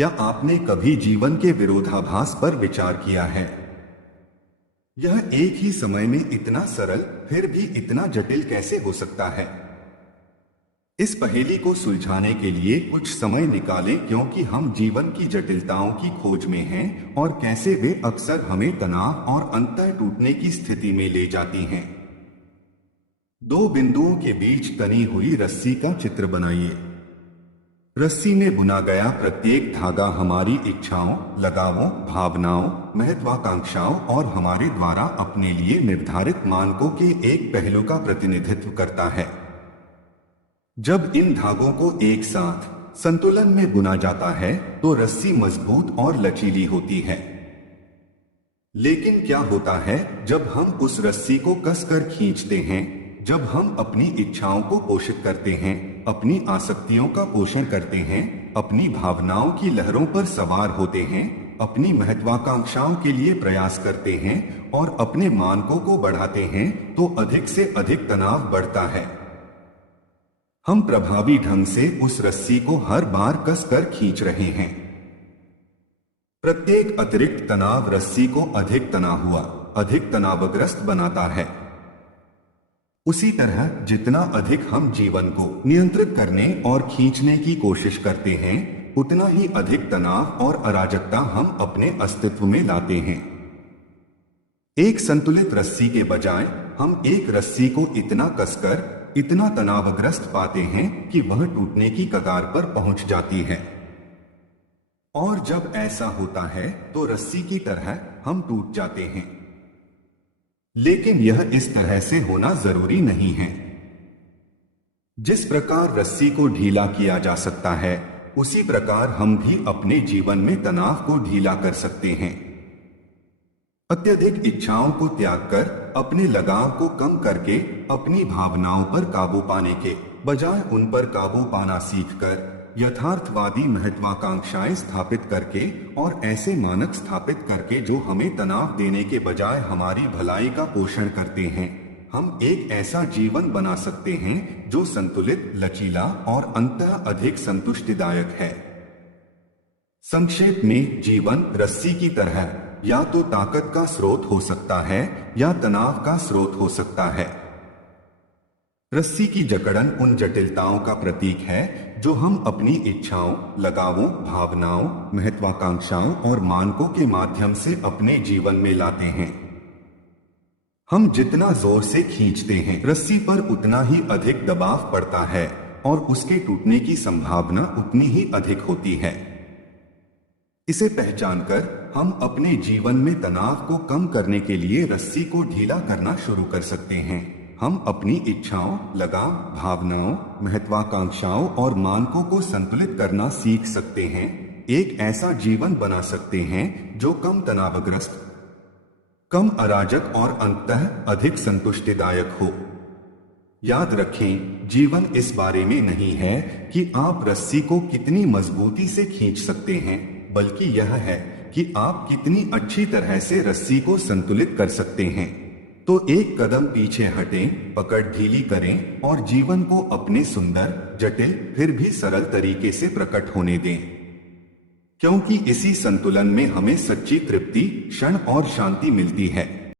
क्या आपने कभी जीवन के विरोधाभास पर विचार किया है? यह एक ही समय में इतना सरल फिर भी इतना जटिल कैसे हो सकता है? इस पहेली को सुलझाने के लिए कुछ समय निकालें, क्योंकि हम जीवन की जटिलताओं की खोज में हैं और कैसे वे अक्सर हमें तनाव और अंततः टूटने की स्थिति में ले जाती हैं। दो बिंदुओं के बीच तनी हुई रस्सी का चित्र बनाइए। रस्सी में बुना गया प्रत्येक धागा हमारी इच्छाओं, लगावों, भावनाओं, महत्वाकांक्षाओं और हमारे द्वारा अपने लिए निर्धारित मानकों के एक पहलू का प्रतिनिधित्व करता है। जब इन धागों को एक साथ संतुलन में बुना जाता है तो रस्सी मजबूत और लचीली होती है। लेकिन क्या होता है जब हम उस रस्सी को कसकर खींचते हैं? जब हम अपनी इच्छाओं को पोषित करते हैं, अपनी आसक्तियों का पोषण करते हैं, अपनी भावनाओं की लहरों पर सवार होते हैं, अपनी महत्वाकांक्षाओं के लिए प्रयास करते हैं और अपने मानकों को बढ़ाते हैं, तो अधिक से अधिक तनाव बढ़ता है। हम प्रभावी ढंग से उस रस्सी को हर बार कसकर खींच रहे हैं। प्रत्येक अतिरिक्त तनाव रस्सी को अधिक तना हुआ, अधिक तनावग्रस्त बनाता है। उसी तरह जितना अधिक हम जीवन को नियंत्रित करने और खींचने की कोशिश करते हैं, उतना ही अधिक तनाव और अराजकता हम अपने अस्तित्व में लाते हैं। एक संतुलित रस्सी के बजाय हम एक रस्सी को इतना कसकर, इतना तनावग्रस्त पाते हैं कि वह टूटने की कगार पर पहुंच जाती है। और जब ऐसा होता है तो रस्सी की तरह हम टूट जाते हैं। लेकिन यह इस तरह से होना जरूरी नहीं है। जिस प्रकार रस्सी को ढीला किया जा सकता है, उसी प्रकार हम भी अपने जीवन में तनाव को ढीला कर सकते हैं। अत्यधिक इच्छाओं को त्याग कर, अपने लगाव को कम करके, अपनी भावनाओं पर काबू पाने के बजाय उन पर काबू पाना सीखकर, यथार्थवादी महत्वाकांक्षाएं स्थापित करके और ऐसे मानक स्थापित करके जो हमें तनाव देने के बजाय हमारी भलाई का पोषण करते हैं, हम एक ऐसा जीवन बना सकते हैं जो संतुलित, लचीला और अंततः अधिक संतुष्टिदायक है। संक्षेप में, जीवन रस्सी की तरह या तो ताकत का स्रोत हो सकता है या तनाव का स्रोत हो सकता है। रस्सी की जकड़न उन जटिलताओं का प्रतीक है जो हम अपनी इच्छाओं, लगावों, भावनाओं, महत्वाकांक्षाओं और मानकों के माध्यम से अपने जीवन में लाते हैं। हम जितना जोर से खींचते हैं, रस्सी पर उतना ही अधिक दबाव पड़ता है और उसके टूटने की संभावना उतनी ही अधिक होती है। इसे पहचानकर हम अपने जीवन में तनाव को कम करने के लिए रस्सी को ढीला करना शुरू कर सकते हैं। हम अपनी इच्छाओं, लगाव, भावनाओं, महत्वाकांक्षाओं और मानकों को संतुलित करना सीख सकते हैं। एक ऐसा जीवन बना सकते हैं जो कम तनावग्रस्त, कम अराजक और अंततः अधिक संतुष्टिदायक हो। याद रखें, जीवन इस बारे में नहीं है कि आप रस्सी को कितनी मजबूती से खींच सकते हैं, बल्कि यह है कि आप कितनी अच्छी तरह से रस्सी को संतुलित कर सकते हैं। तो एक कदम पीछे हटें, पकड़ ढीली करें और जीवन को अपने सुंदर, जटिल फिर भी सरल तरीके से प्रकट होने दें। क्योंकि इसी संतुलन में हमें सच्ची तृप्ति, क्षण और शांति मिलती है।